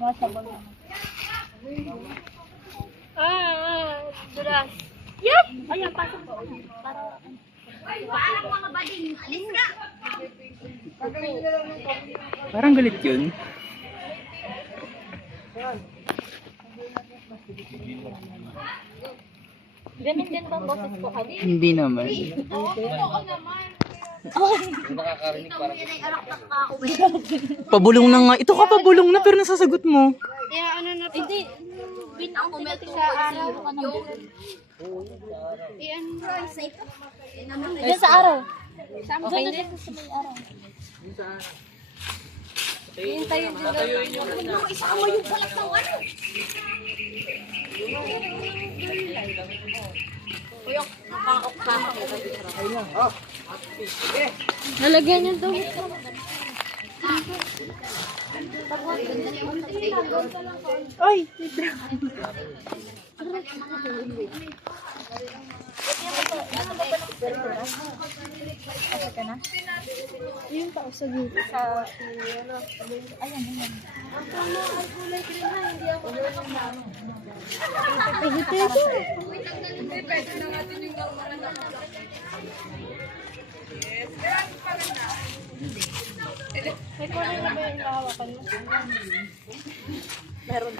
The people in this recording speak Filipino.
Mga sabag naman. Duras. Yes! Ayan, pasok po. Para, Parang mga bading, alis na! Parang galit yun. ganun din ba ang boses ko kami? Hindi naman. Oo naman. Ito mo yan ay arak-tak ka ako. Pabulong na nga. Ito ka pabulong na pero nasasagot mo. Kaya ano na to? Hindi. Pinang-comment sa araw ka ng Iyan ba? Safe. Diyan sa araw. Okay na. Sa may araw. Yung isama yung balat ng ano. Kuyok, nakakaok ka. Nalagyan niyo daw. Ay! Asa ka na? Yung tao sa gilid. Sa ayan, ayan. May kulay na ba yung hawakan mo? Meron.